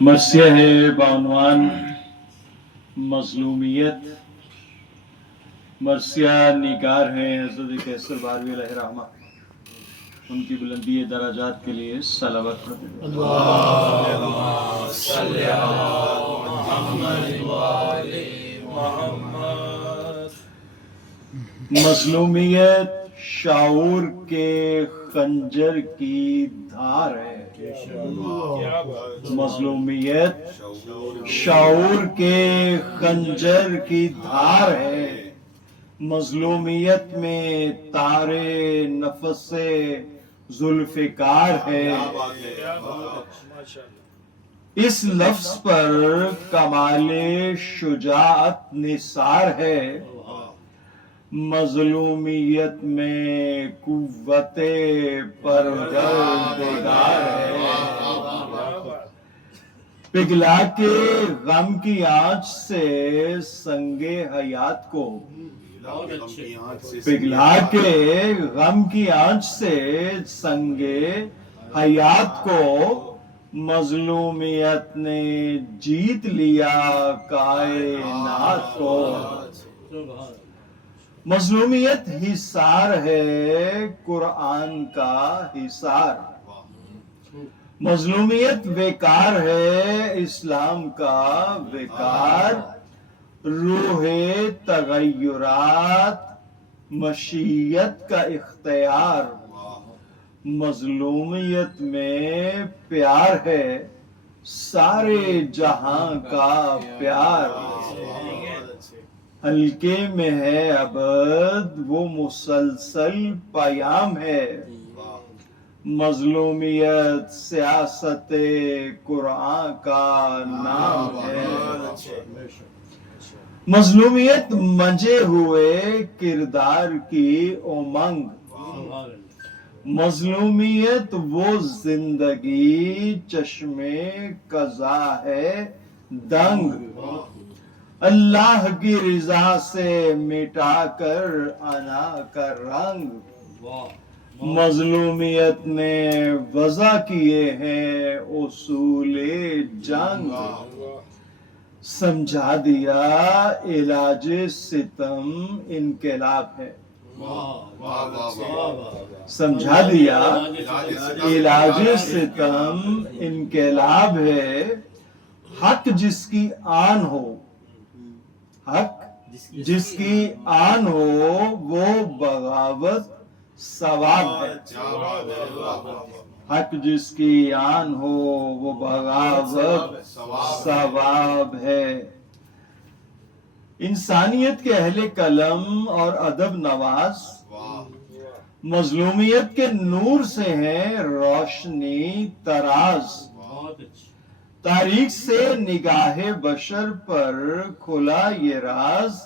مرثیہ ہے بعنوان مظلومیت. مرثیہ نگار ہیں حضرت قیصر باروی علیہ رحمہ. ان کی بلندی درجات کے لیے صلوات پڑھتے ہیں. اللہم صلی علی محمد وآل محمد. مظلومیت شعور کے خنجر کی دھار ہے. مظلومیت شعور کے خنجر کی دھار ہے. مظلومیت میں تارے نفس ذوالفقار ہے. اس لفظ پر کمال شجاعت نثار ہے. مظلومیت میں قوت پروردگار ہے. پگھلا کے غم کی آنچ سے سنگ حیات کو، پگھلا کے غم کی آنچ سے سنگ حیات کو، مظلومیت نے جیت لیا کائنات کو. مظلومیت حصار ہے قرآن کا حصار. مظلومیت وقار ہے اسلام کا وقار. روح تغیرات مشیت کا اختیار. مظلومیت میں پیار ہے سارے جہاں کا پیار. حلقے میں ہے ابد وہ مسلسل پیام ہے. مظلومیت سیاست قرآن کا نام ہے. مظلومیت منجے ہوئے کردار کی امنگ. مظلومیت وہ زندگی چشمے قضا ہے دنگ. اللہ کی رضا سے مٹا کر انا کا رنگ. مظلومیت نے وضع کیے ہیں اصول جنگ. سمجھا دیا علاج ستم انقلاب ہے. سمجھا دیا علاج ستم انقلاب ہے. حق جس کی آن ہو، حق جس کی آن ہو وہ بغاوت ثواب ہے. حق جس کی آن ہو وہ بغاوت ثواب ہے. انسانیت کے اہل قلم اور ادب نواز مظلومیت کے نور سے ہیں روشنی تراز. تاریخ سے نگاہ بشر پر کھلا یہ راز.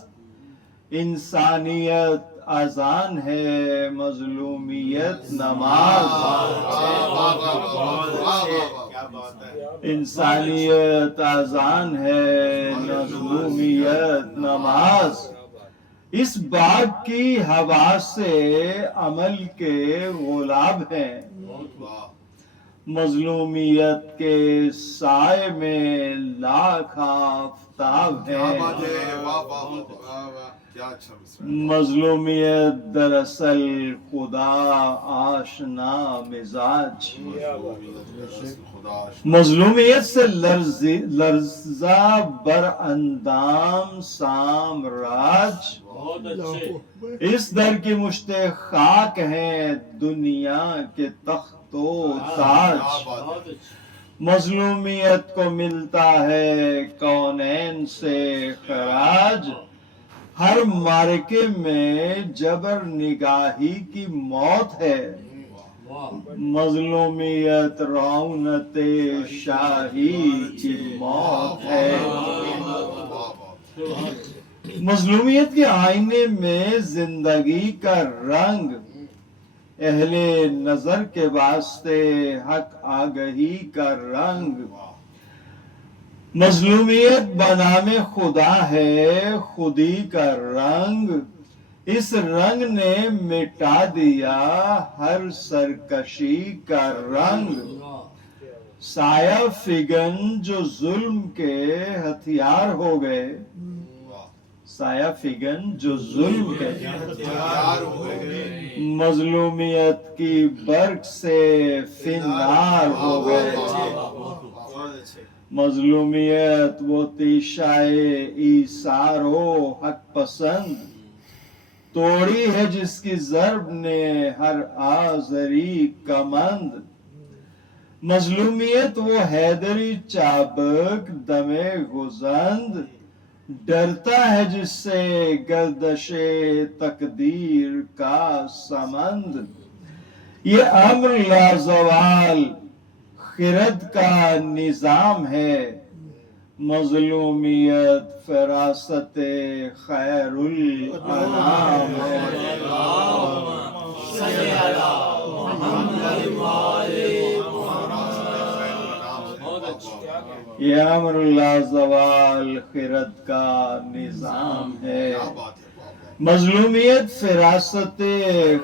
انسانیت اذان ہے مظلومیت نماز. انسانیت اذان ہے مظلومیت نماز. اس باغ کی ہوا سے عمل کے غلاب ہیں. مظلومیت کے سائے میں لاکھ آفتاب ہیں. مظلومیت دراصل خدا آشنا مزاج. مظلومیت سے لرزہ بر اندام سامراج. اس در کی مشت خاک ہیں دنیا کے تخت و تاج. مظلومیت کو ملتا ہے کونین سے خراج. ہر معرکے میں جبر نگاہی کی موت ہے. مظلومیت رعونت شاہی کی موت ہے. مظلومیت کے آئینے میں زندگی کا رنگ. اہل نظر کے واسطے حق آگہی کا رنگ. مظلومیت بنام خدا ہے خودی کا رنگ. اس رنگ نے مٹا دیا ہر سرکشی کا رنگ. سایہ فگن جو ظلم کے ہتھیار ہو گئے، سایہ فگن جو ظلم کے ہتھیار ہو گئے، مظلومیت کی برق سے فنار ہو گئے۔ مظلومیت وہ تیشائے ایثار و حق پسند، توڑی ہے جس کی ضرب نے ہر آزری کمند۔ مظلومیت وہ حیدری چابک دم گزند، ڈرتا ہے جس سے گردش تقدیر کا سمند۔ یہ امر لازوال خرد کا نظام ہے، مظلومیت فراست خیر الانام ہے۔ یہ امر لازوال خرد کا نظام ہے، مظلومیت فراست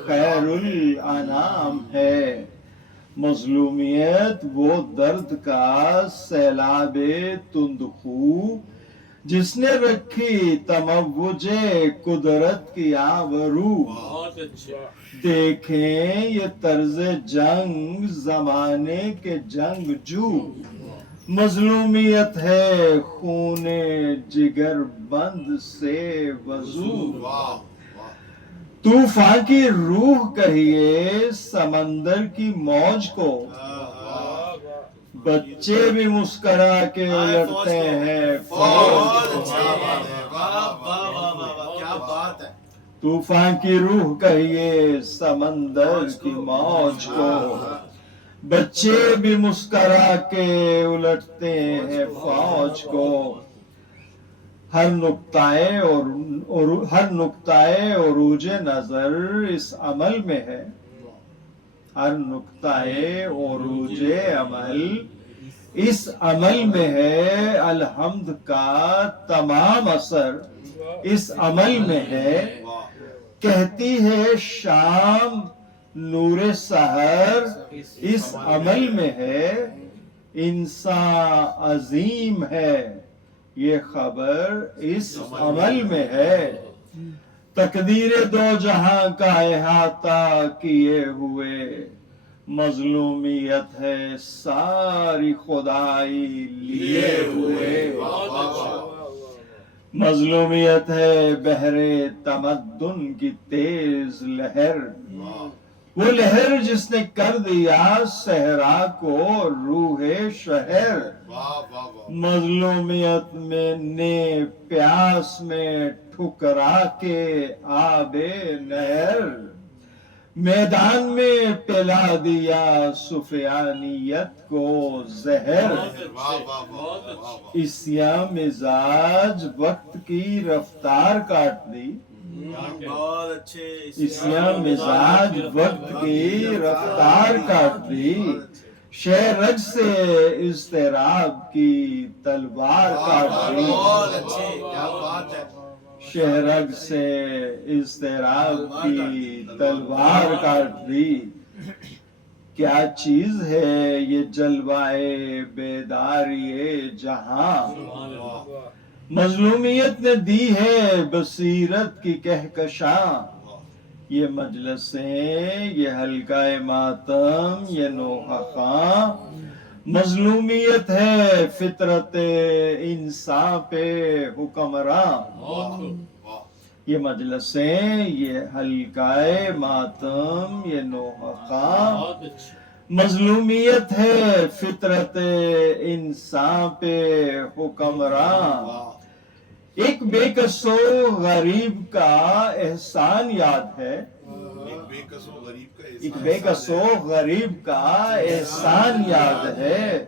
خیر الانام ہے۔ مظلومیت وہ درد کا سیلاب تندخو، جس نے رکھی تموج قدرت کی آورو۔ دیکھیں یہ طرز جنگ زمانے کے جنگجو، مظلومیت ہے خون جگر بند سے وضو۔ طوفان کی روح کہیے سمندر کی موج کو، بچے بھی مسکرا کے الٹتے ہیں فوج کو۔ طوفان کی روح کہیے سمندر کی موج کو، بچے بھی مسکرا کے الٹتے ہیں فوج کو۔ ہر نقطۂ عروج نظر اس عمل میں ہے، ہر نقطۂ عروج عمل اس عمل میں ہے، الحمد کا تمام اثر اس عمل میں ہے۔ کہتی ہے شام نور سحر اس عمل میں ہے، انسان عظیم ہے یہ خبر اس عمل میں ہے۔ تقدیر دو جہاں کا احاطہ کیے ہوئے، مظلومیت ہے ساری خدائی لیے ہوئے۔ مظلومیت ہے بحر تمدن کی تیز لہر، وہ لہر جس نے کر دیا صحرا کو روح شہر۔ مظلومیت میں نے پیاس میں ٹھکرا کے آب نہر، میدان میں پلا دیا سفیانیت کو زہر۔ اسیاں مزاج وقت کی رفتار کاٹ دی، اسیاں مزاج وقت کی رفتار کاٹ دی، شہرگ سے اضطراب کی تلوار کاٹ دی، شہرگ سے اضطراب کی تلوار کاٹ دی۔ کیا چیز ہے یہ جلوائے بیداری جہاں، مظلومیت نے دی ہے بصیرت کی کہکشاں۔ یہ مجلسیں یہ حلقہ ماتم یہ نوحہ خاں، مظلومیت ہے فطرت انسان پہ حکمراں۔ یہ مجلسیں یہ حلقہ ماتم یہ نوحہ خاں، مظلومیت ہے فطرت انسان پہ حکمراں۔ ایک بے کسو غریب کا احسان یاد ہے، ایک بے کسو غریب کا احسان یاد ہے،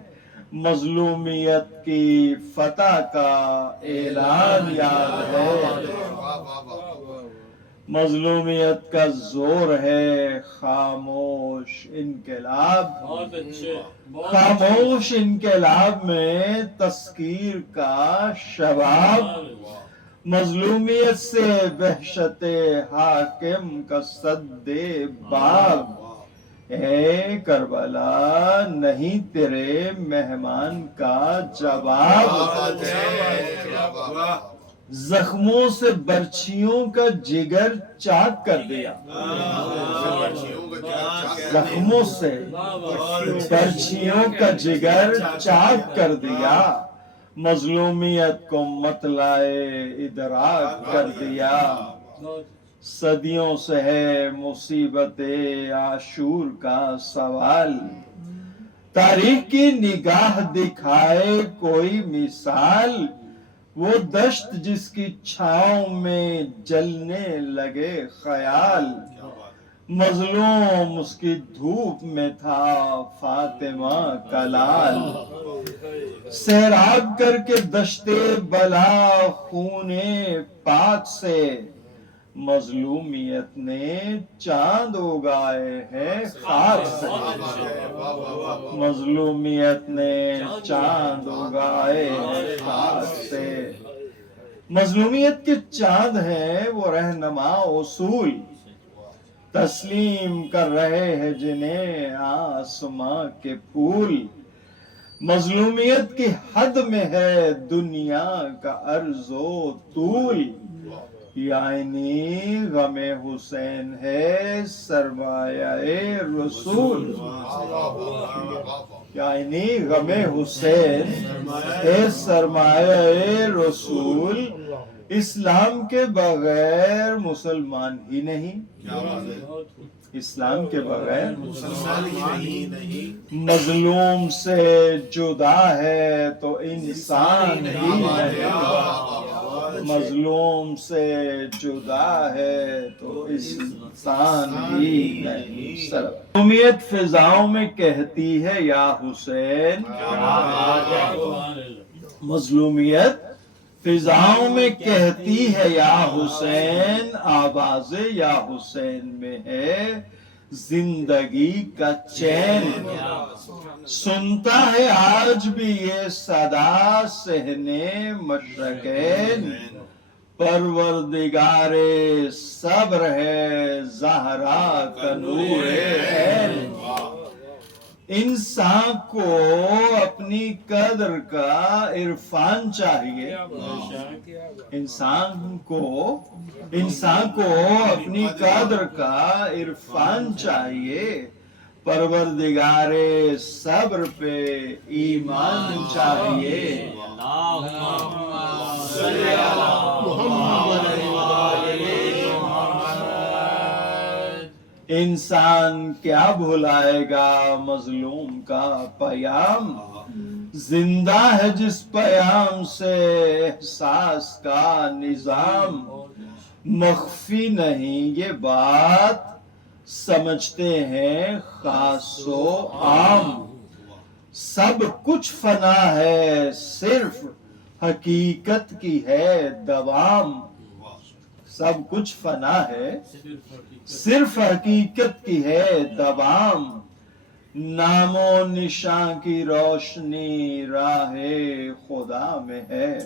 مظلومیت کی فتح کا اعلان یاد ہے۔ مظلومیت کا زور ہے خاموش انقلاب، خاموش انقلاب میں تذکیر کا شباب، مظلومیت سے وحشت حاکم کا سد باب۔ اے کربلا نہیں تیرے مہمان کا جواب، زخموں سے برچھیوں کا جگر چاک کر دیا، زخموں سے برچھیوں کا جگر چاک کر دیا، مظلومیت کو مطلع ادراک کر دیا، صدیوں سے ہے مصیبت عاشور کا سوال، تاریخ کی نگاہ دکھائے کوئی مثال، وہ دشت جس کی چھاؤں میں جلنے لگے خیال، مظلوم اس کی دھوپ میں تھا فاطمہ کا لال، سیراب کر کے دشت بلا خون پاک سے، مظلومیت نے چاند اگائے ہیں خاک سے، مظلومیت نے چاند اگائے ہیں خاک سے، مظلومیت کے چاند ہیں وہ رہنما اصول، تسلیم کر رہے ہیں جنہیں آسماں کے پھول، مظلومیت کی حد میں ہے دنیا کا عرض و طول، یعنی غم حسین ہے سرمایہ رسول، یعنی غم حسین ہے سرمایہ رسول، اسلام کے بغیر مسلمان ہی نہیں، اسلام کے بغیر مظلوم سے جدا ہے تو انسان ہی نہیں، مظلوم سے جدا ہے تو انسان ہی نہیں۔ مظلومیت فضاؤں میں کہتی ہے یا حسین، مظلومیت فضاؤں میں کہتی ہے یا حسین، آواز یا حسین میں ہے زندگی کا چین، سنتا ہے آج بھی یہ صدا صحن مشرقین، پروردگار صبر ہے زہرا کا نور عین، انسان کو اپنی قدر کا عرفان چاہیے، انسان کو اپنی قدر کا عرفان چاہیے، پروردگار صبر پہ ایمان چاہیے، انسان کیا بھلائے گا مظلوم کا پیام، زندہ ہے جس پیام سے احساس کا نظام، مخفی نہیں یہ بات سمجھتے ہیں خاص و عام، سب کچھ فنا ہے صرف حقیقت کی ہے دوام، سب کچھ فنا ہے صرف حقیقت کی ہے دوام، نام و نشان کی روشنی راہ خدا میں ہے،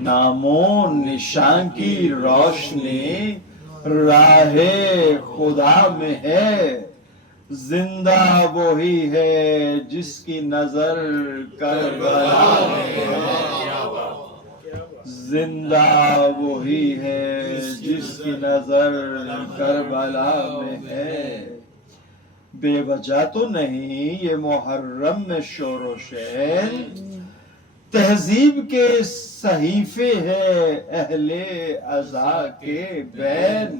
نام و نشان کی روشنی راہ خدا میں ہے، زندہ وہی ہے جس کی نظر کربلا میں ہے، زندہ وہی ہے جس کی نظر کربلا میں ہے، بے وجہ تو نہیں یہ محرم میں شور و شین، تہذیب کے صحیفے ہے اہل عزا کے بین،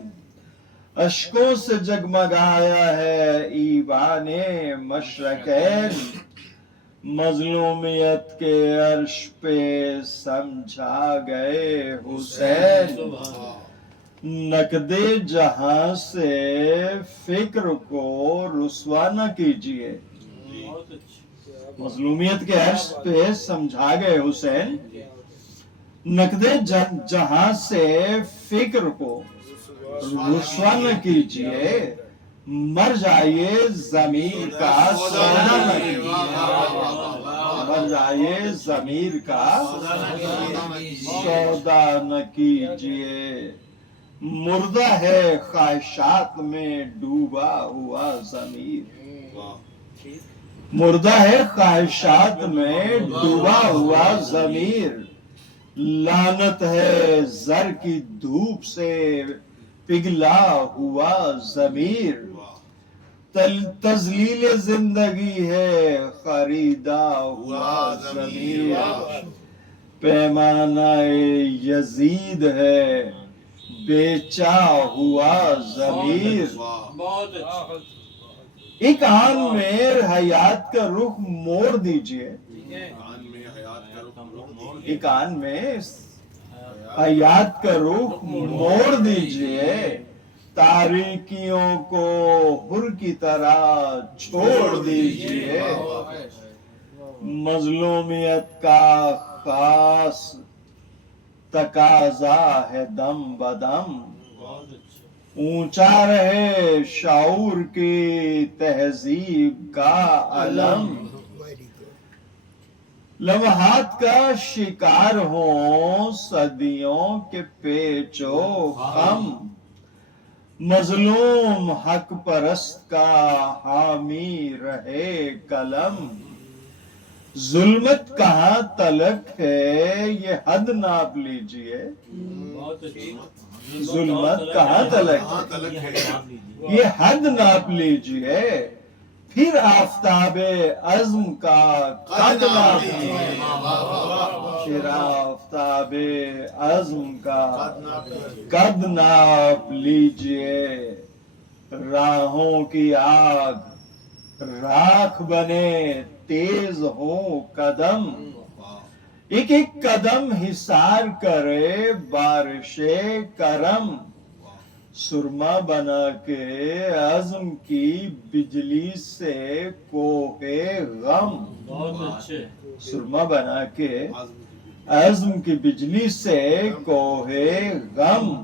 اشکوں سے جگمگایا ہے ایوان مشرقین، مظلومیت کے عرش پہ سمجھا گئے حسین، نقد جہاں سے فکر کو رسوا نہ کیجیے، مظلومیت کے عرش پہ سمجھا گئے حسین، نقد جہاں سے فکر کو رسوا نہ کیجیے، مر جائیے ضمیر کا سودا نہ کیجیے، مر جائیے ضمیر کا سودا نہ کیجیے، مردہ ہے خواہشات میں ڈوبا ہوا ضمیر مردہ ہے خواہشات میں ڈوبا ہوا ضمیر لعنت ہے زر کی دھوپ سے پگھلا ہوا ضمیر تذلیل زندگی ہے خریدا ہوا ضمیر پیمانہ یزید ہے بیچا ہوا ضمیر ایک آن میں حیات کا رخ موڑ دیجئے ایک آن میں حیات کا رخ موڑ دیجئے تاریکیوں کو حر کی طرح چھوڑ دیجئے مظلومیت کا خاص تقاضا ہے دم بدم اونچا رہے شعور کی تہذیب کا علم لمحات کا شکار ہوں صدیوں کے پیچ و خم مظلوم حق پرست کا حامی رہے قلم ظلمت کہاں تلک ہے یہ حد ناپ لیجئے ظلمت کہاں تلک ہے یہ حد ناپ لیجئے پھر آفتاب عزم کا قد ناپ لیجئے پھر آفتاب عزم کا قد ناپ لیجئے راہوں کی آگ راکھ بنے تیز ہو قدم ایک ایک قدم حصار کرے بارش کرم سرما بنا کے عزم کی بجلی سے کوہ غم سرما بنا کے عزم کی بجلی سے کوہ غم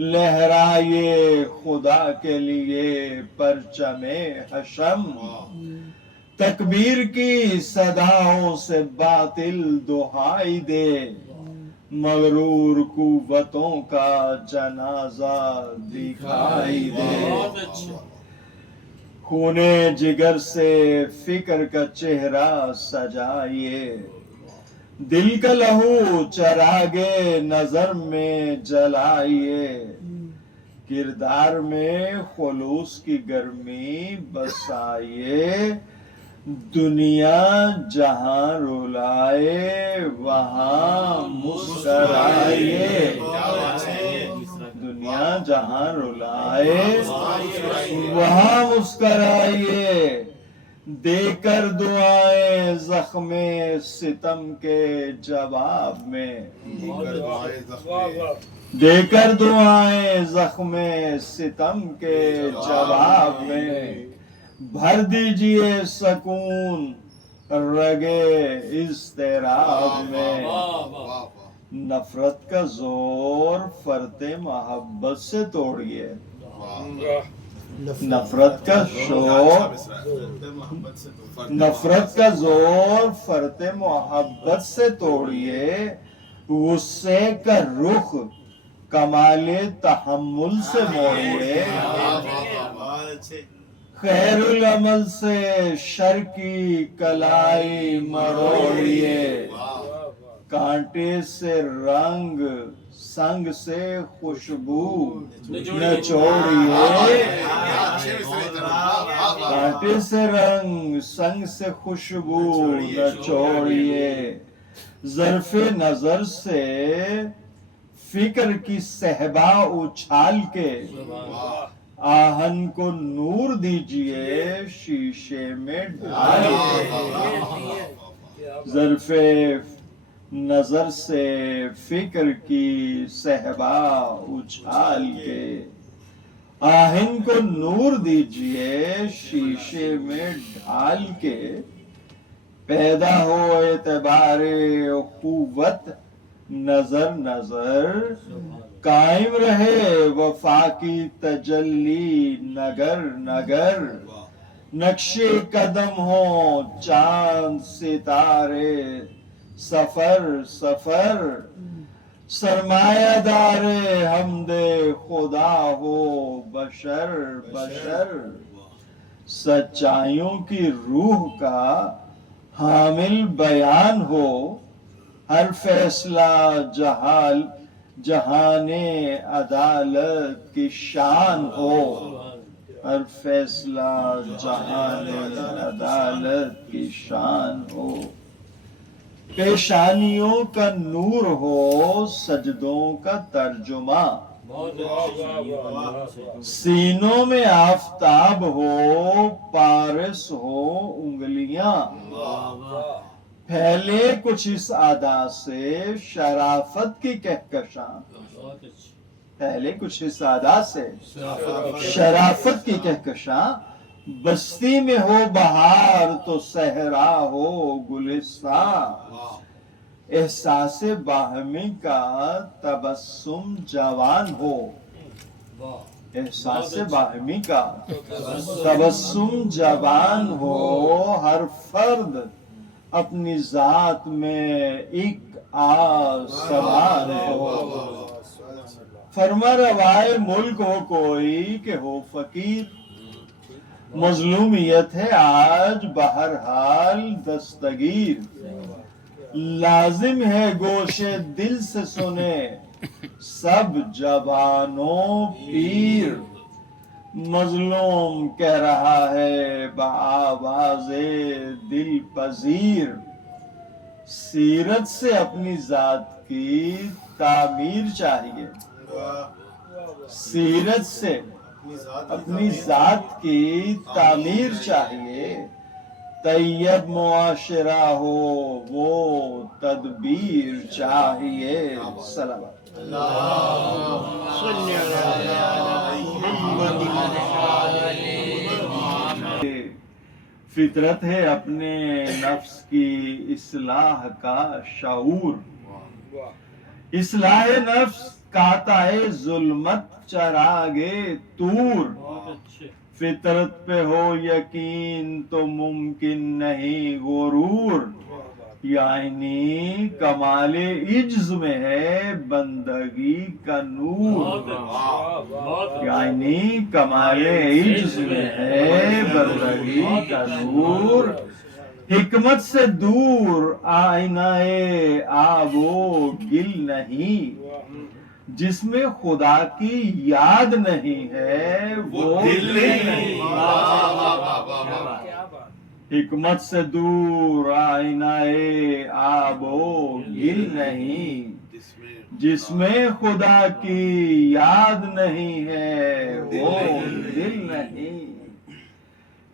لہرائے خدا کے لیے پرچم حشم تکبیر کی صداؤں سے باطل دہائی دے مغرور قوتوں کا جنازہ دکھائی دے خونے جگر سے فکر کا چہرہ سجائیے دل کا لہو چراغے نظر میں جلائیے کردار میں خلوص کی گرمی بسائیے دنیا جہاں رلائے وہاں مسکرائیے دنیا جہاں رلائے وہاں مسکرائیے دے کر دعائیں زخم ستم کے جواب میں دے کر دعائیں زخم ستم کے جواب میں بھر دیجئے سکون رگے اضطراب میں نفرت کا زور فرط محبت سے توڑیے نفرت کا زور فرط محبت سے توڑیے غصے کا رخ کمال تحمل سے موڑیے خیر العمل سے شر کی کلائی مروڑیے کانٹے سے رنگ سنگ سے خوشبو نچوڑیے کانٹے سے رنگ سنگ سے خوشبو نچوڑیے ظرف نظر سے فکر کی صحبا اچھال کے آہن کو نور دیجئے شیشے میں ڈھالیں ظرف نظر سے فکر کی صحبا اچھال کے آہن کو نور دیجئے شیشے میں ڈھال کے پیدا ہو اعتبار قوت نظر نظر قائم رہے وفا کی تجلی نگر نگر نقشے قدم ہو چاند ستارے سفر سفر سرمایہ دار حمد خدا ہو بشر بشر، سچائیوں کی روح کا حامل بیان ہو، ہر فیصلہ جہان عدالت کی شان ہو، ہر فیصلہ جہان عدالت کی شان ہو، پیشانیوں کا نور ہو سجدوں کا ترجمہ، سینوں میں آفتاب ہو پارس ہو انگلیاں، پھیلے کچھ اس ادا سے شرافت کی کہکشاں، پھیلے کچھ اس ادا سے شرافت کی کہکشاں، بستی میں ہو بہار تو صحرا ہو گلستان، احساس باہمی کا تبسم جوان ہو، احساس باہمی کا تبسم جوان ہو، ہر فرد اپنی ذات میں ایک آسمان ہو، فرما روائے ملک ہو کوئی کہ ہو فقیر، مظلومیت ہے آج بہرحال دستگیر، لازم ہے گوش دل سے سنے سب جوانوں پیر، مظلوم کہہ رہا ہے بآواز دل پذیر، سیرت سے اپنی ذات کی تعمیر چاہیے، سیرت سے اپنی ذات کی تعمیر چاہیے، طیب معاشرہ ہو وہ تدبیر چاہیے، سلام فطرت ہے اپنے نفس کی اصلاح کا شعور، اصلاح نفس کاتائے ظلمت چراغے طور، فطرت پہ ہو یقین تو ممکن نہیں غرور، یعنی کمال عجز میں ہے بندگی کا نور، یعنی کمال عجز میں ہے بندگی کا نور، حکمت سے دور آئینہ آب و گل نہیں، جس میں خدا کی یاد نہیں ہے وہ دل نہیں، حکمت سے دور آئینہ آب و گل نہیں، جس میں خدا کی یاد نہیں ہے وہ دل نہیں،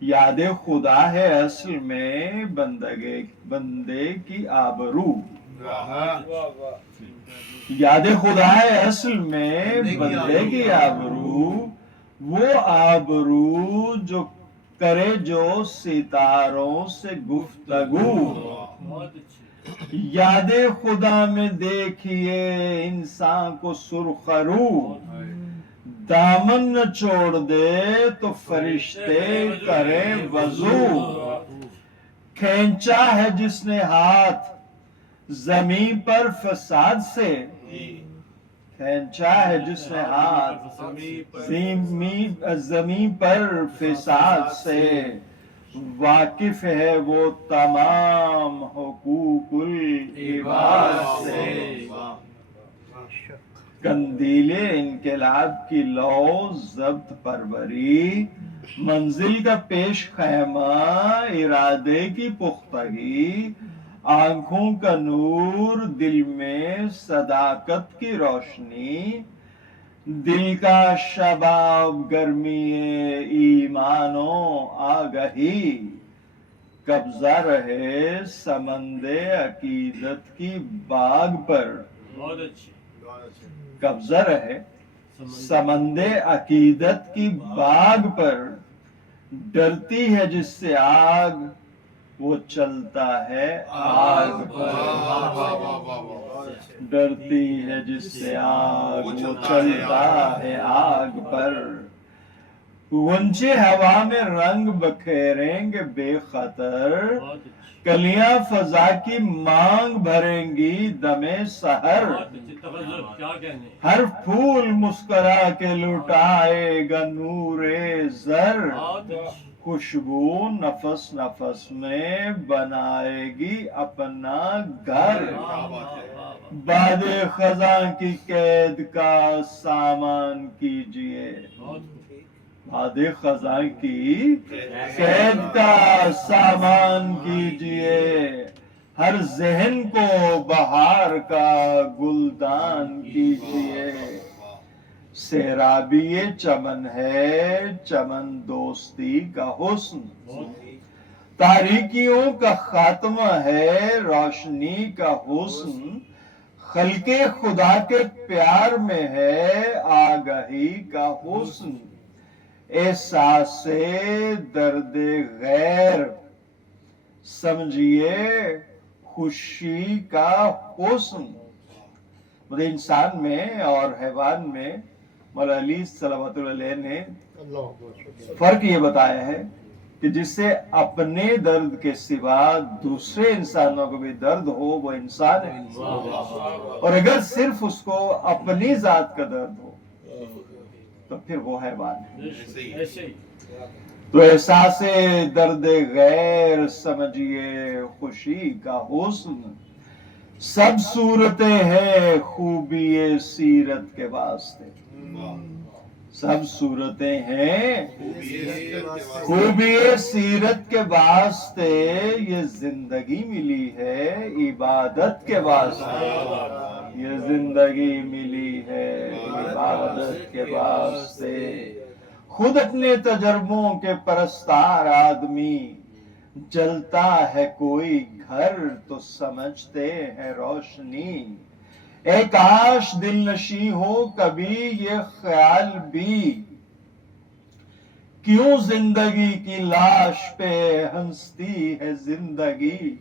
یاد خدا ہے اصل میں بندے کی آبرو، یاد خدا ہے اصل میں بندے کی آبرو، وہ آبرو جو کرے جو ستاروں سے گفتگو، یاد خدا میں دیکھیے انسان کو سرخرو، دامن نہ چھوڑ دے تو فرشتے کرے وضو، کھینچا ہے جس نے ہاتھ زمین پر فساد سے، کھینچا ہے جس نے ہاتھ زمین پر فساد سے، واقف ہے وہ تمام حقوق العباد سے، قندیل انقلاب کی لو ضبط پروری، منزل کا پیش خیمہ ارادے کی پختگی، آنکھوں کا نور دل میں صداقت کی روشنی، دل کا شباب گرمی ایمان و آگہی، قبضہ رہے سمند عقیدت کی باغ پر، قبضہ رہے سمند عقیدت کی باغ پر، ڈرتی ہے جس سے آگ وہ چلتا ہے آگ پر، ڈرتی ہے جس سے آگ وہ چلتا ہے آگ پر، غنچے ہوا میں رنگ بکھیریں گے بے خطر، کلیاں فضا کی مانگ بھریں گی دمے سحر، ہر پھول مسکرا کے لٹائے گا نور زر، خوشبو نفس نفس میں بنائے گی اپنا گھر، باد خزاں کی قید کا سامان کیجئے، باد خزاں کی قید کا سامان کیجئے، ہر ذہن کو بہار کا گلدان کیجئے، سیرابی یہ چمن ہے چمن دوستی کا حسن، تاریکیوں کا خاتمہ ہے روشنی کا حسن، خلق خدا کے پیار میں ہے آگہی کا حسن، احساس درد غیر سمجھیے خوشی کا حسن۔ مطلب انسان میں اور حیوان میں مولا علی صلوات اللہ علیہ نے فرق یہ بتایا ہے کہ جس سے اپنے درد کے سوا دوسرے انسانوں کو بھی درد ہو وہ انسان ہے، اور اگر صرف اس کو اپنی ذات کا درد ہو تو پھر وہ حیوان ہے۔ تو احساس درد غیر سمجھیے خوشی کا حسن، سب صورتیں ہیں خوبی سیرت کے واسطے، سب صورتیں ہیں خوبی سیرت کے واسطے، یہ زندگی ملی ہے عبادت کے واسطے، یہ زندگی ملی ہے عبادت کے واسطے، خود اپنے تجربوں کے پرستار آدمی، جلتا ہے کوئی گھر تو سمجھتے ہیں روشنی، اے کاش دل نشیں ہو کبھی یہ خیال بھی، کیوں زندگی کی لاش پہ ہنستی ہے زندگی،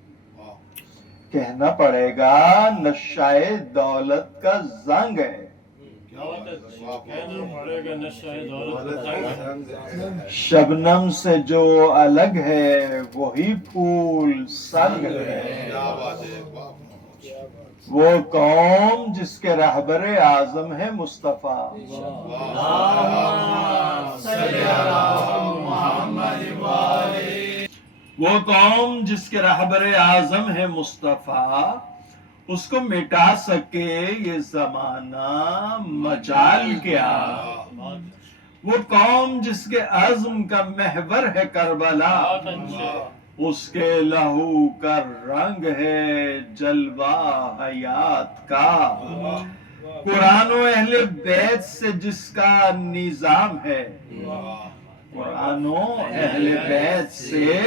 کہنا پڑے گا نشائے دولت کا زنگ ہے، شبنم سے جو الگ ہے وہی پھول سنگ ہے، وہ قوم جس کے رہبر اعظم ہے مصطفیٰ، وہ قوم جس کے رہبر اعظم ہے مصطفیٰ، اس کو مٹا سکے یہ زمانہ مجال کیا، وہ قوم جس کے عزم کا محور ہے کربلا، اس کے لہو کا رنگ ہے جلوہ حیات کا، قرآن و اہل بیت سے جس کا نظام ہے، قرآن و اہل بیت سے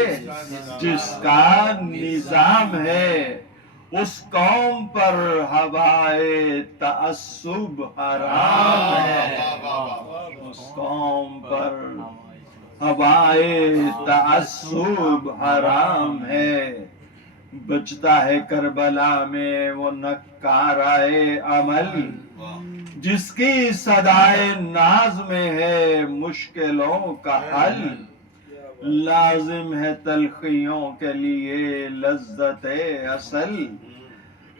جس کا نظام ہے، اس قوم پر ہوائے تعصب حرام ہے، اس قوم پر ہوائے تعصب حرام ہے، بچتا ہے کربلا میں وہ نکارائے عمل، جس کی صدائے ناز میں ہے مشکلوں کا حل، لازم ہے تلخیوں کے لیے لذت اصل،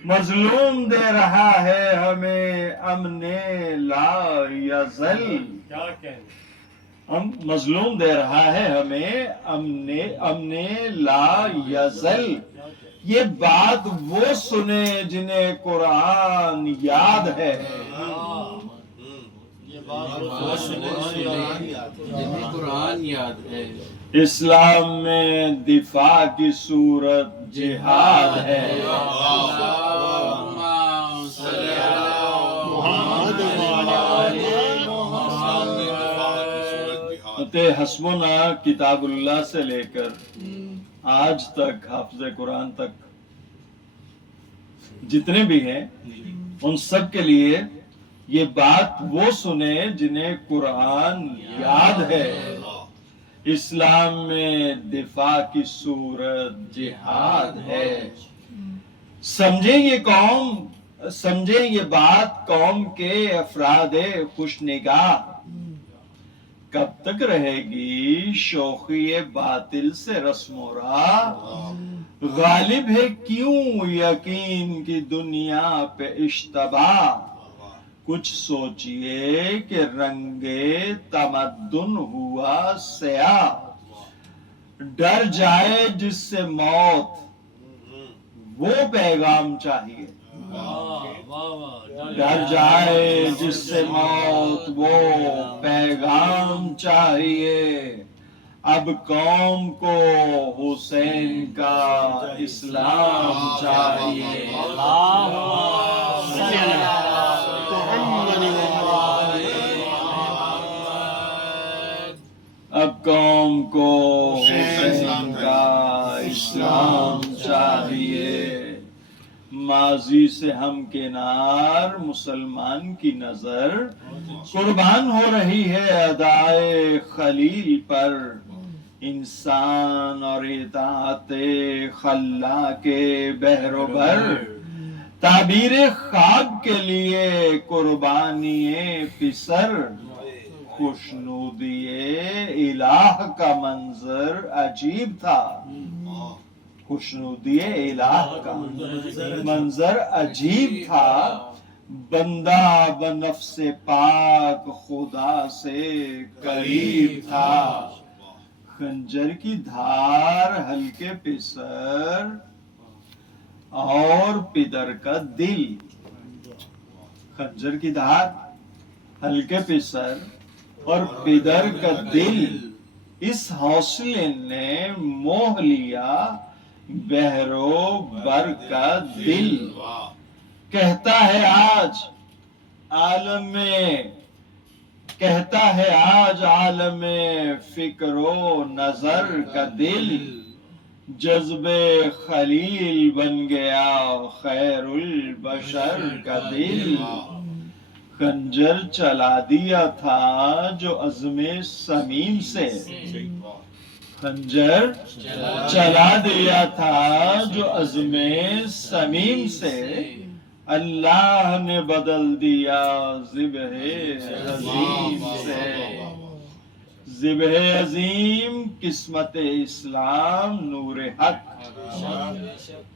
مظلوم دے رہا ہے ہمیں امن لا یزل، مظلوم دے رہا ہے ہمیں امن لا یزل، یہ بات وہ سنے جنہیں قرآن یاد ہے، قرآن یاد ہے، اسلام میں دفاع کی صورت جہاد ہے، حسبنا کتاب اللہ سے لے کر آج تک حافظ قرآن تک جتنے بھی ہیں ان سب کے لیے یہ بات وہ سنے جنہیں قرآن یاد ہے، اسلام میں دفاع کی صورت جہاد ہے، سمجھیں یہ بات قوم کے افراد خوش نگاہ، کب تک رہے گی شوخی باطل سے رسم و راہ، غالب ہے کیوں یقین کی دنیا پہ اشتباہ، کچھ سوچئے کہ رنگ تمدن ہوا سیاہ، ڈر جائے جس سے موت وہ پیغام چاہیے، ڈر جائے جس سے موت وہ پیغام چاہیے، اب قوم کو حسین کا اسلام چاہیے۔ اب قوم کو حسین کا اسلام چاہیے، ماضی سے ہم کنار مسلمان کی نظر قربان ہو رہی ہے ادائے خلیل پر، انسان اور اطاعت خلا کے بحر و بر، تعبیر خواب کے لیے قربانی پسر، خوشنودی الہ کا منظر عجیب تھا، خوشنودی الہ کا منظر عجیب تھا، بندہ بنفس پاک خدا سے قریب تھا، خنجر کی دھار ہلکے پسر اور پدر کا دل، خنجر کی دھار ہلکے پسر اور پدر کا دل، اس حوصلے نے موہ لیا بحر و بر کا دل، کہتا ہے آج عالم فکر و نظر کا دل، جذب خلیل بن گیا خیر البشر کا دل، خنجر چلا دیا تھا جو عزم صمیم سے، خنجر چلا دیا تھا جو عزم صمیم سے، اللہ نے بدل دیا ذبح عظیم سے، ذبح عظیم قسمت اسلام نور حق،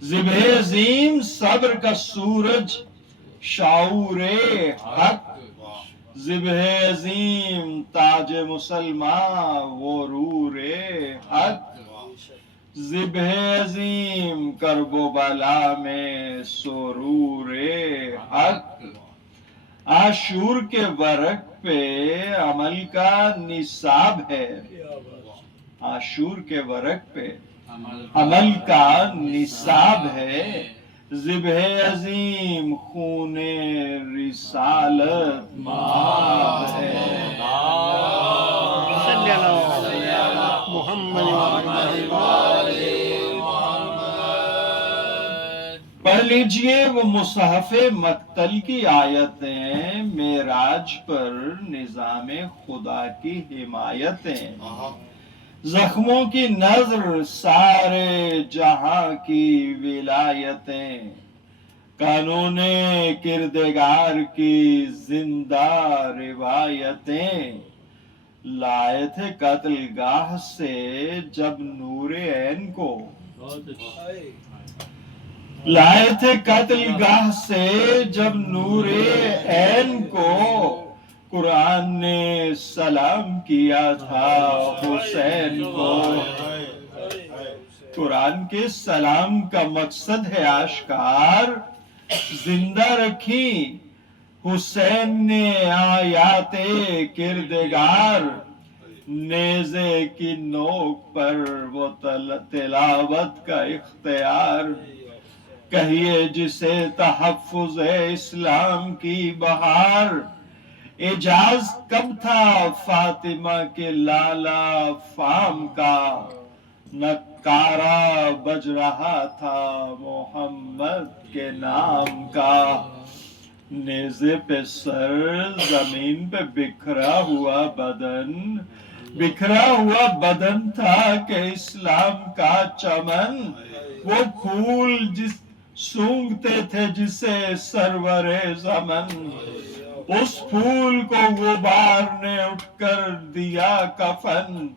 ذبح عظیم صبر کا سورج شعور حق، ذبح عظیم تاج مسلمان غرور حق، ذبح عظیم کرب و بلا میں سرور حق، عاشور کے ورق پہ عمل کا نصاب ہے، عاشور کے ورق پہ عمل کا نصاب ہے، ذبح عظیم خون رسالت مآب ہے۔ پڑھ لیجئے وہ مصحف مقتل کی آیتیں، معراج پر نظام خدا کی حمایتیں، زخموں کی نظر سارے جہاں کی ولایتیں، قانون کردگار کی زندہ روایتیں، لائے تھے قتل گاہ سے جب نور عین کو، لائے تھے قتل گاہ سے جب نور عین کو، قرآن نے سلام کیا تھا حسین کو، قرآن کے سلام کا مقصد ہے آشکار، زندہ رکھی حسین نے آیات کردگار، نیزے کی نوک پر وہ تلاوت کا اختیار، کہیے جسے تحفظ اسلام کی بہار، اعجاز کب تھا فاطمہ کے لالا فام کا، نکارا بج رہا تھا محمد کے نام کا، نیزے پہ سر زمین پہ بکھرا ہوا بدن تھا کہ اسلام کا چمن، وہ پھول جس سونگتے تھے جسے سرور زمن، اس پھول کو غبار نے اٹھ کر دیا کفن،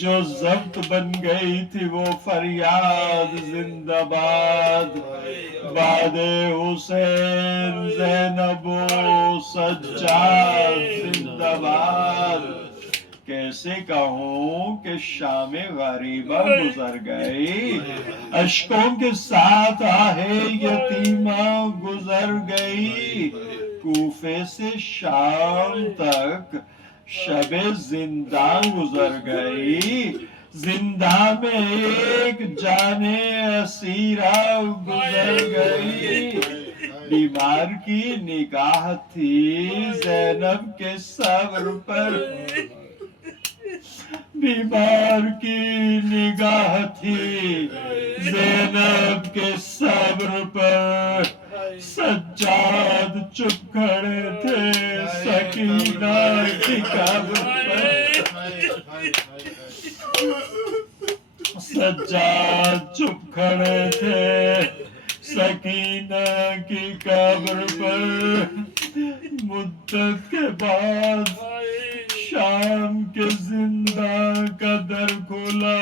جو ضبط بن گئی تھی وہ فریاد زندہ باد، بعد حسین زینب و سجاد زندہ باد۔ کیسے کہوں کہ شام غریبہ گزر گئی، اشکوں کے ساتھ آہے یتیمہ گزر گئی، کوفے سے شام تک شب زندہ گزر گئی، زندہ میں ایک جان اسیرہ گزر گئی۔ بیمار کی نگاہ تھی زینب کے صبر پر، بیمار کی نگاہ تھی زینب کے صبر پر، سجاد چپ کھڑے تھے سکینہ کی قبر پر، سجاد چپ کھڑے تھے سکینہ کی قبر پر۔ مدت کے بعد شام کے زندہ کا در کھلا،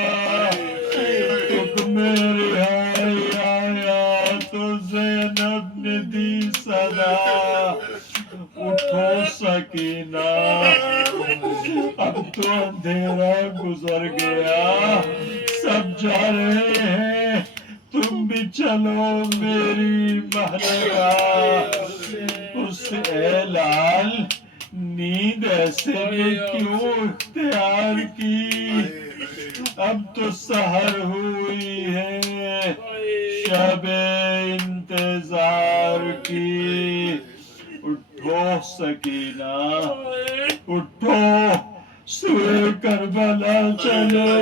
حکم رہائی آیا تو زینب نے دی صدا، اٹھو سکینہ اب تو اندھیرا گزر گیا، سب جا رہے ہیں تم بھی چلو میری محلگاہ۔ اس اعلان نیند ایسے میں کیوں اختیار کی، اب تو سحر ہوئی ہے شب انتظار کی۔ اٹھو سکینہ اٹھو سوئے کربلا چلو،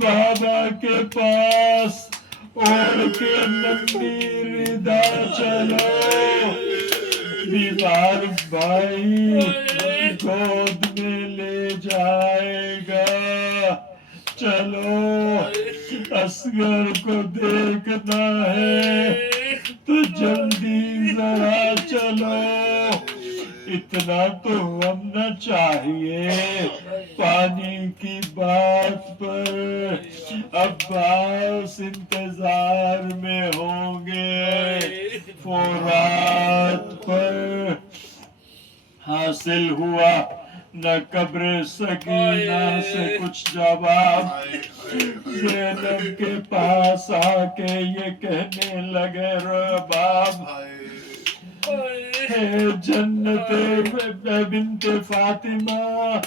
بابا کے پاس اوڑھ کے لمبی ردا چلو، بیمار بھائی گود میں لے جائے گا، چلو اصغر کو دیکھنا ہے تو جلدی ذرا چلو، اتنا تو ہم نہ چاہیے پانی کی بات پر، عباس انتظار میں ہوں گے فرات پر۔ حاصل ہوا نہ قبر سکینہ سے کچھ جواب، زینب کے پاس آ کے یہ کہنے لگے رباب، اے جنت بنت فاطمہ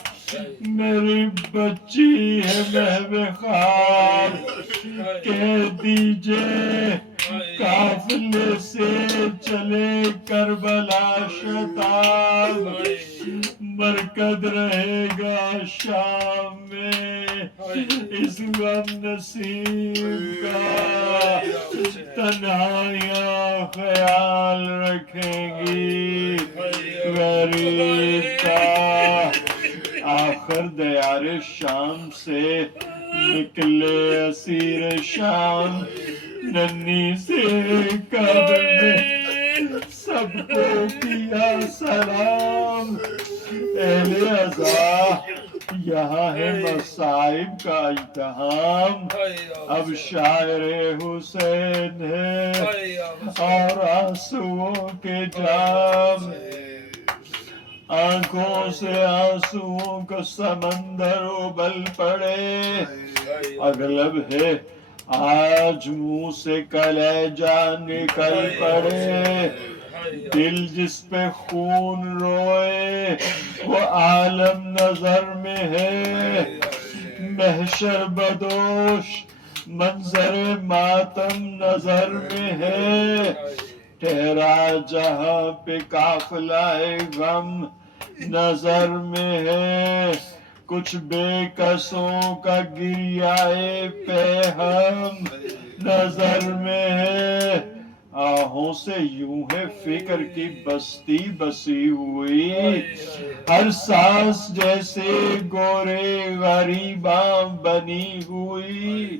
میری بچی ہے محو خواب، کہہ دیجئے قافلے سے چلے کربلا شتاب، مرکز رہے گا شام میں اس غم نصیب کا، تنہائیاں خیال رکھیں گی غریب کا۔ آخر دیار شام سے نکلے اسیر شام، ننھی سے قبر میں سب کو کیا سلام، اہل عزا یہاں ہے مصائب کا اجتحام، اب شاعر حسین ہے اور آنسوؤں کے جام، آنکھوں سے آنسوؤں کا سمندر ابل پڑے، اغلب ہے آج منہ سے کلیجہ نکل پڑے، دل جس پہ خون روئے وہ عالم نظر میں ہے، محشر بدوش منظر ماتم نظر میں ہے، ٹھہرا جہاں پہ قافلہ غم نظر میں ہے، کچھ بے کسوں کا گریہ پیہم نظر میں ہے، آہوں سے یوں ہے فکر کی بستی بسی ہوئی، ہر سانس جیسے گورے غریباں بنی ہوئی،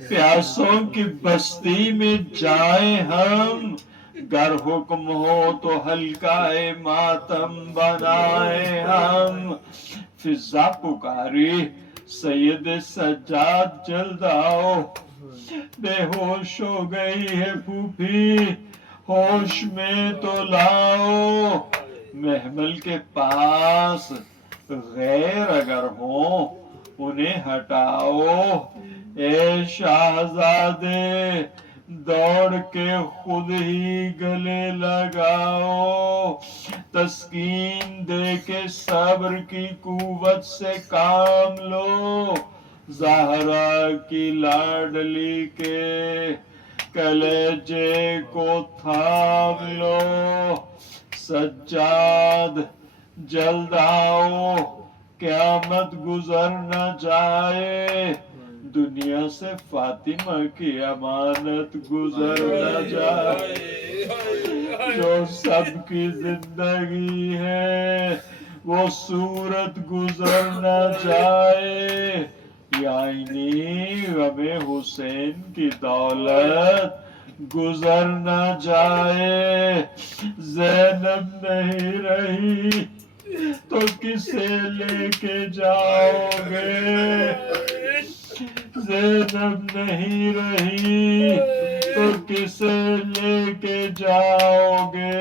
پیاسوں کی بستی میں جائیں ہم، گر حکم ہو تو حلقۂ ماتم بنائیں ہم۔ فضا پکاری سید سجاد جلد آؤ، بے ہوش ہو گئی ہے پھوپھی ہوش میں تو لاؤ۔ محمل کے پاس غیر اگر ہوں انہیں ہٹاؤ، اے شاہزادے دوڑ کے خود ہی گلے لگاؤ۔ تسکین دے کے صبر کی قوت سے کام لو، زہرا کی لاڈلی کے کلیجے کو تھام لو۔ سجاد جلد آؤ، قیامت گزر نہ جائے، دنیا سے فاطمہ کی امانت گزر نہ جائے۔ جو سب کی زندگی ہے وہ صورت گزر نہ جائے، یعنی غم حسین کی دولت گزر نہ جائے۔ زینب نہیں رہی تو کسے لے کے جاؤ گے، زینب نہیں رہی تو کسے لے کے جاؤ گے،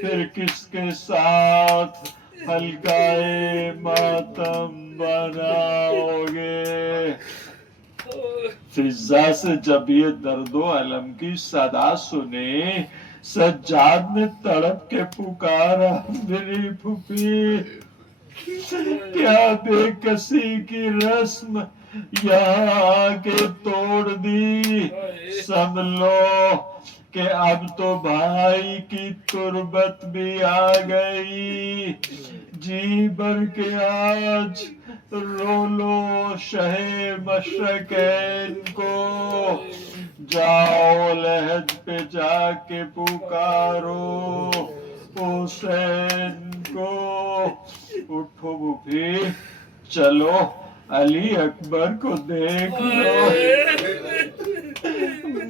پھر کس کے ساتھ حلقۂ ماتم بناؤ گے۔ فضا سے جب یہ درد و علم کی صدا سنے، سجاد نے تڑپ کے پکارا، میری پھوپھی کیا بے کسی کی رسم یہاں آ کے توڑ دی، سمجھو کہ اب تو بھائی کی تربت بھی آ گئی، جی بھر کے آج رو لو شہ مشرقین کو، جاؤ لحد پہ جا کے پکارو حسین کو۔ اٹھو بھوپھی چلو علی اکبر کو دیکھ لو،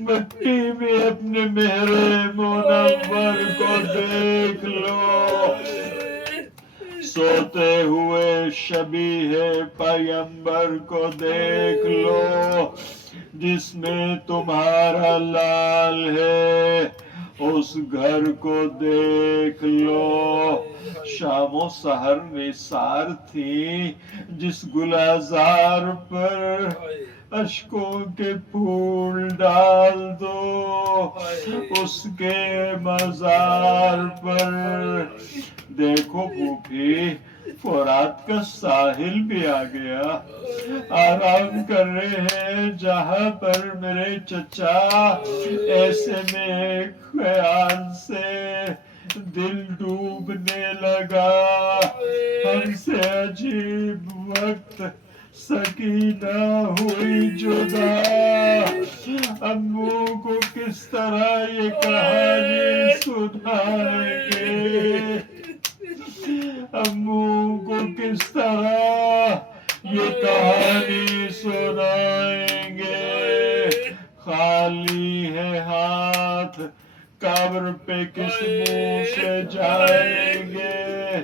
مٹی میں اپنے مہر منور کو دیکھ لو، سوتے ہوئے شبیہ پیمبر کو دیکھ لو، جس میں تمہارا لال ہے اس گھر کو دیکھ لو۔ شام و سحر نثار تھی، جس گلزار پر اشکوں کے پھول ڈال دو، اس کے مزار پر۔ دیکھو پھوپھی فرات کا ساحل بھی آ گیا، آرام کر رہے ہیں جہاں پر میرے چچا، ایسے میں ایک خیال سے دل ڈوبنے لگا، ہم سے عجیب وقت سکینہ ہوئی جدا، امو کو کس طرح یہ کہانی سنائیں گے، امو کو کس طرح یہ کہانی سنائیں گے، خالی ہے ہاتھ قبر پہ کس منہ سے جائیں گے۔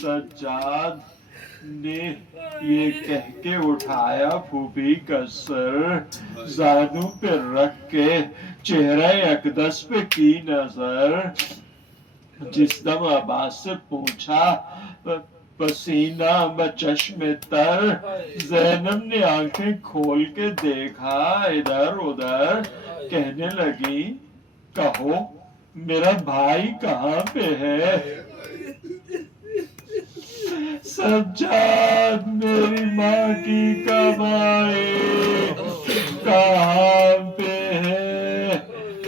سجاد نے یہ کہہ کے اٹھایا پھوپھی کا سر، زانوں پہ رکھ کے چہرہ اقدس پہ کی نظر، جس دم عباس سے پوچھا پسینہ بچشم تر، زینب نے آنکھیں کھول کے دیکھا ادھر ادھر، کہنے لگی کہو میرا بھائی کہاں پہ ہے؟ سجاد میری ماں کی کمائی کہاں پہ ہے؟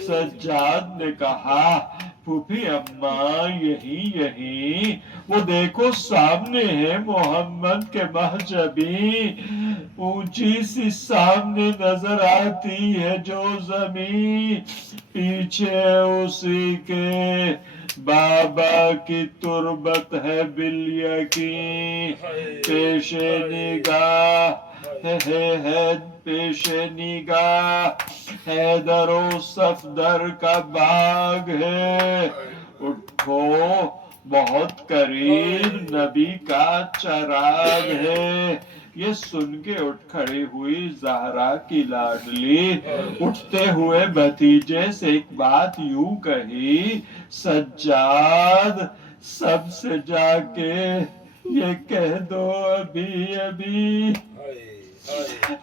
سجاد نے کہا پھوپھی اماں یہی وہ دیکھو سامنے ہے محمد کے محجبی، اونچی سی سامنے نظر آتی ہے جو زمین، پیچھے اسی کے بابا کی تربت ہے بالیقین، پیش نگاہ ہے پیش نگاہ حیدر و صفدر کا باغ ہے، اٹھو بہت قریب نبی کا چراغ ہے۔ یہ سن کے اٹھ کھڑی ہوئی زہرا کی لاڈلی اٹھتے ہوئے بھتیجے سے ایک بات یوں کہی، سجاد سب سے جا کے یہ کہہ دو ابھی ابھی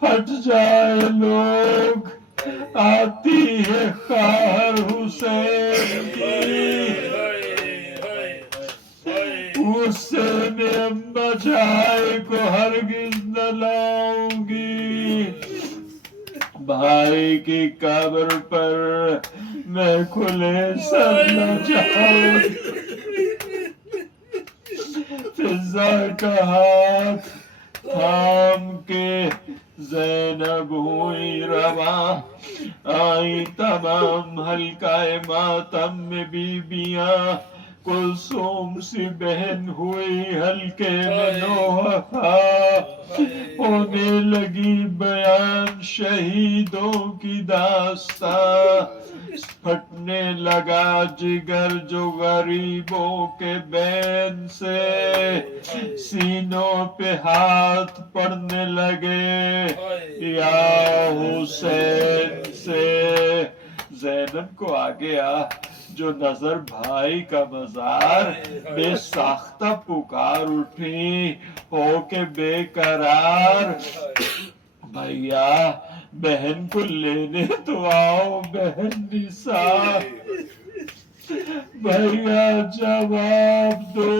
ہٹ جائے لوگ، آتی ہے خواہر حسین کی، اس سے میں اماں جائے کو ہرگز نہ لاؤں گی، بھائی کی قبر پر میں کھلے سر نہ جاؤں گی۔ فضا کا ہاتھ تھام کے زینب ہوئی رواں، آئی تمام حلقہ ماتم میں بیبیاں، کلثوم سی بہن ہوئی حلقے میں نوحہ، ہونے لگی بیان شہیدوں کی داستان، پھٹنے لگا جگر جو غریبوں کے بین سے، سینوں پہ ہاتھ پڑنے لگے یا حسین سے۔ زینب کو آ گیا جو نظر بھائی کا مزار، بے ساختہ پکار اٹھی ہو کے بے قرار، بھیا بہن کو لینے تو آؤ بہن نساء، بھیا جواب دو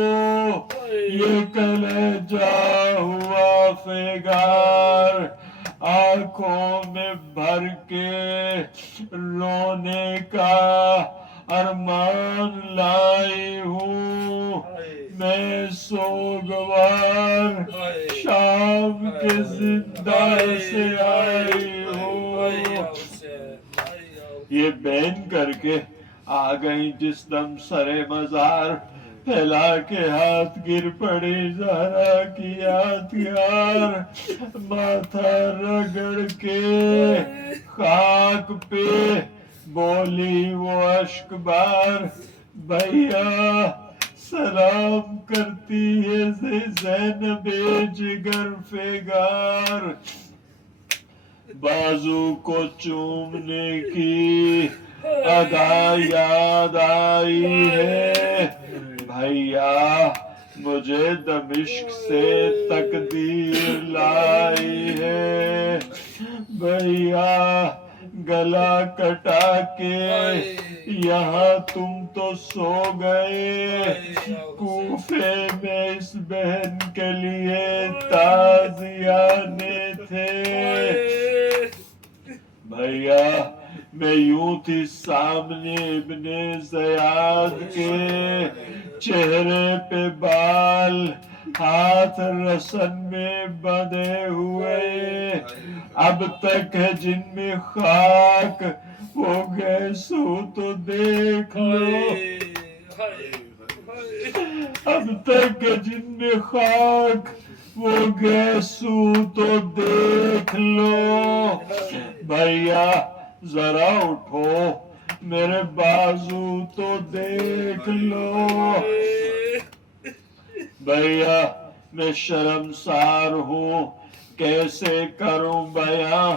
یہ کلیجہ ہوا فگار، آنکھوں میں بھر کے رونے کا ارمان لائی ہوں میں، سوگوار شام کے زندان سے آئی ہوں۔ یہ بین کر کے آ گئی جس دم سرے مزار، پھیلا کے ہاتھ گر پڑی زہرا کی یادگار، ماتھا رگڑ کے خاک پہ بولی وہ اشک بار، بھیا سلام کرتی ہے زینب جگر فگار، بازو کو چومنے کی ادا یاد آئی ہے، بھیا مجھے دمشق سے تقدیر لائی ہے، بھیا گلا کٹا کے یہاں تم تو سو گئے، کوفے میں اس بہن کے لیے تازیانے تھے، بھیا میں یوں تھی سامنے ابن زیاد کے، چہرے پہ بال ہاتھ رسن میں بندھے ہوئے، اب تک ہے جن میں خاک وہ گیسو تو دیکھ لو، اب تک ہے جن میں خاک وہ گیسو تو دیکھ لو، بھیا ذرا اٹھو میرے بازو تو دیکھ لو، بھیا میں شرمسار ہوں کیسے کروں بیاں،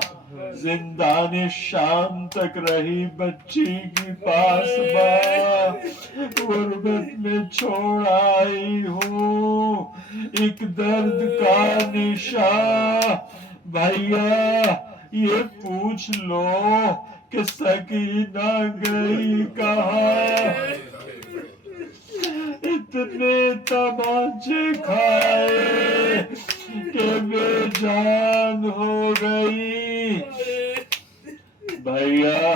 زندان شام تک رہی بچی کی پاسباں، غربت میں چھوڑ آئی ہوں ایک درد کا نشاں، بھیا یہ پوچھ لو کہ سکینہ گئی کہاں، اتنے تمانچے کھائے کہ بے جان ہو گئی، بھیا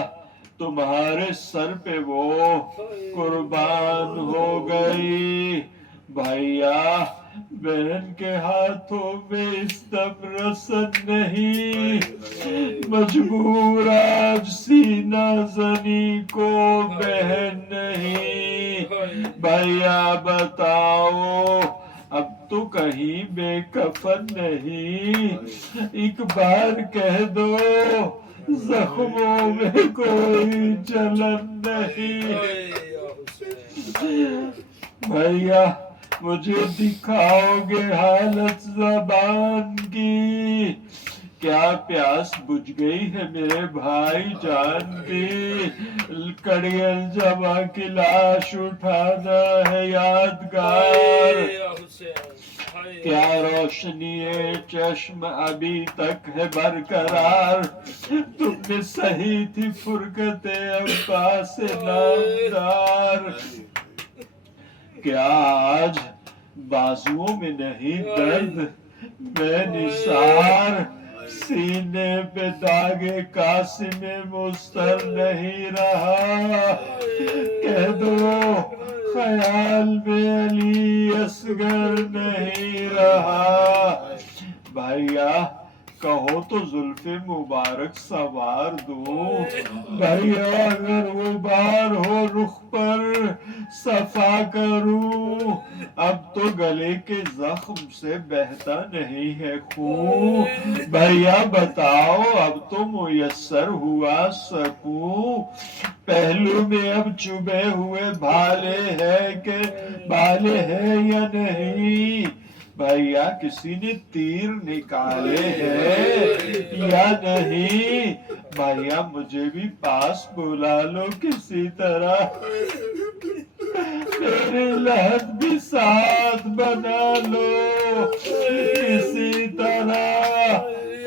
تمہارے سر پہ وہ قربان ہو گئی، بھیا بہن کے ہاتھوں میں اس دم رسن نہیں، مجبور آج سینہ زنی کو بہن نہیں، بھیا بتاؤ اب تو کہیں بے کفن نہیں، ایک بار کہہ دو زخموں میں کوئی جلن نہیں۔ بھیا مجھے دکھاؤ گے حالت زبان کی، کیا پیاس بجھ گئی ہے میرے بھائی جان کی؟ کڑیل جمع کی لاش اٹھانا ہے یادگار، کیا روشنی چشم ابھی تک ہے برقرار؟ تم نے سہی تھی فرقت عباس نامدار، کیا آج بازوؤں میں نہیں درد بے نثار؟ سینے پہ داغ قاسم مستر نہیں رہا، کہہ دو خیال میں علی اصغر نہیں رہا۔ بھائیا کہو تو زلف مبارک سوار دوں، بھائیا اگر غبار ہو رخ پر صفا کروں، اب تو گلے کے زخم سے بہتا نہیں ہے خون، بھائیا بتاؤ اب تو میسر ہوا سکوں، پہلو میں اب چبھے ہوئے بھالے ہیں یا نہیں؟ بھائیا کسی نے تیر نکالے ہیں یا نہیں؟ بھائیا مجھے بھی پاس بلا لو کسی طرح، میرے لحد بھی ساتھ بنا لو کسی طرح،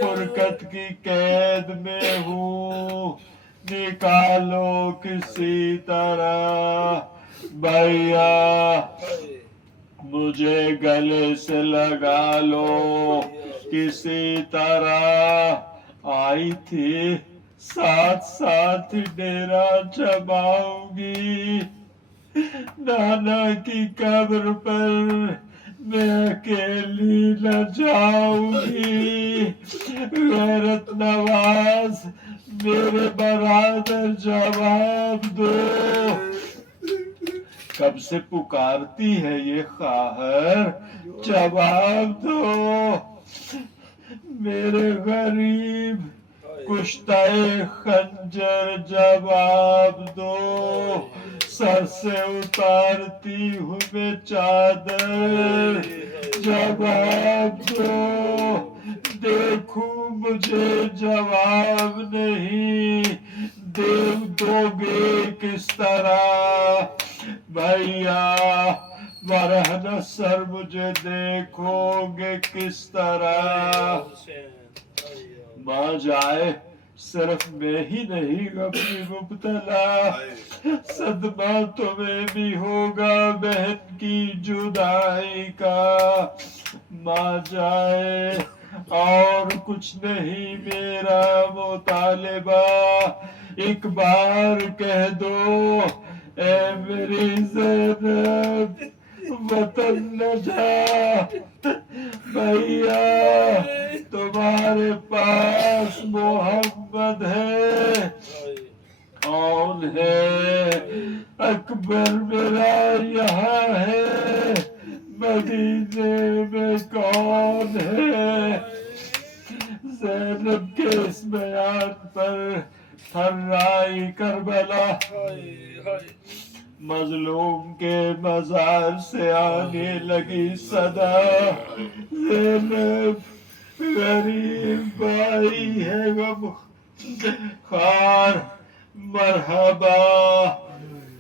فرقت کی قید میں ہوں نکالو کسی طرح، بھائیا مجھے گلے سے لگا لو کسی طرح، آئی تھی ساتھ ساتھ ڈیرا جماؤں گی، نانا کی قبر پر میں اکیلی نہ جاؤں گی، غیرت نواز میرے برادر جواب دو، کب سے پکارتی ہے یہ خواہر جواب دو، میرے غریب کشتہ خنجر جواب دو، سر سے اتارتی ہوں میں چادر جواب دو، دیکھوں مجھے جواب نہیں دو گے کس طرح، بھائیا مرہنہ سر مجھے دیکھو گے کس طرح، ماں جائے صرف میں ہی نہیں غم میں مبتلا، صدمہ تمہیں بھی ہوگا بہن کی جدائی کا، ماں جائے اور کچھ نہیں میرا مطالبہ، ایک بار کہہ دو اے میری زینب وطن نہ جا، بھیا تمہارے پاس محمد ہے، کون ہے اکبر میرا یہاں ہے، مدینے میں کون ہے؟ زینب کے اس بیان پر تھرائی کربلا، مظلوم کے مزار سے آنے لگی صدا، زینب غریب بھائی ہے غم خار مرحبا،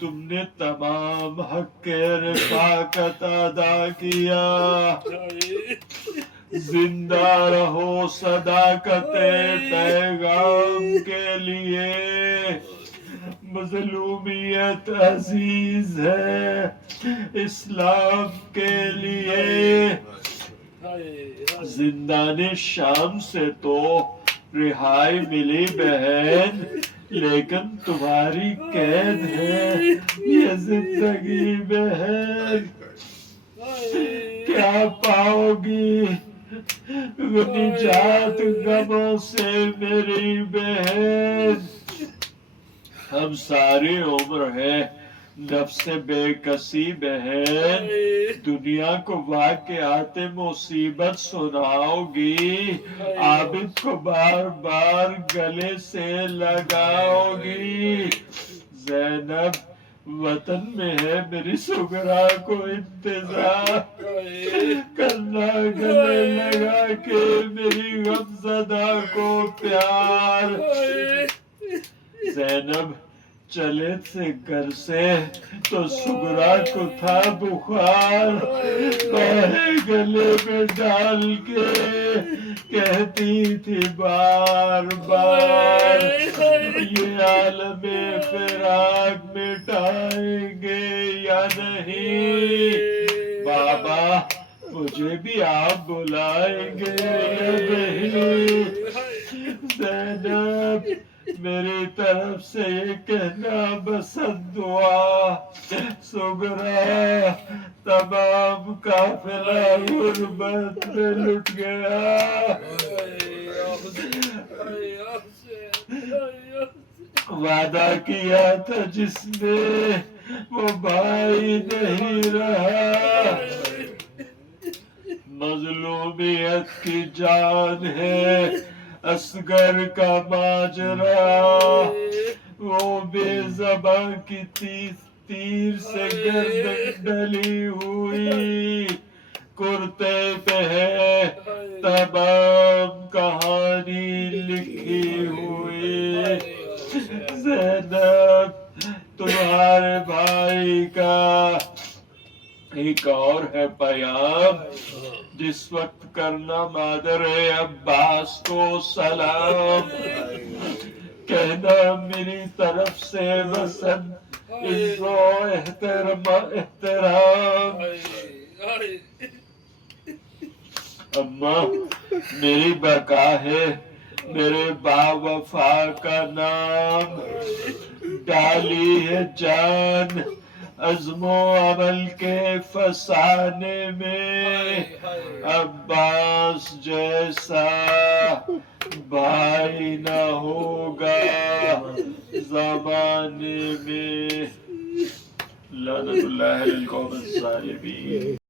تم نے تمام حق رفاقت ادا کیا، زندہ رہو صداقت پیغام کے لیے، مظلومیت عزیز ہے اسلام کے لیے، زندان شام سے تو رہائی ملی بہن، لیکن تمہاری قید ہے یہ زندگی بہن، کیا پاؤ گی نجات غموں سے میری بہن، ہم ساری عمر ہے نفس بے کسی بہن دنیا کو واقعات مصیبت سناؤ گی، عابد کو بار بار گلے سے لگاؤ گی۔ زینب وطن میں ہے میری سغرا کو انتظار کرنا، گلے لگا کے میری غمزدہ کو پیار۔ زینب چلے تھے گھر سے تو سغرا کو تھا بخار، باہیں گلے میں ڈال کے کہتی تھی بار بار، یہ عالم فراق مٹائیں گے یا نہیں؟ بابا مجھے بھی آپ بلائیں گے یا نہیں؟ زینب میری طرف سے یہ کہنا بسد دعا، سغرا تمام قافلہ غربت میں لٹ گیا، وعدہ کیا تھا جس نے وہ بھائی نہیں رہا، مظلومیت کی جان ہے اصغر کا ماجرا، وہ بے زباں کی تیر سے گردن ڈلی ہوئی، کرتے پہ ہے تمام کہانی لکھی ہوئی۔ زینب تمہارے بھائی کا ایک اور ہے پیام، جس وقت کرنا مادر عباس کو سلام، کہنا میری طرف سے وسن عزت و احترام۔ اماں میری بقا ہے میرے با وفا کا نام، ڈالی ہے جان عزم و عمل کے فسانے میں، عباس جیسا بھائی نہ ہوگا زمانے میں۔ لعنت اللہ علی القوم الظالمین۔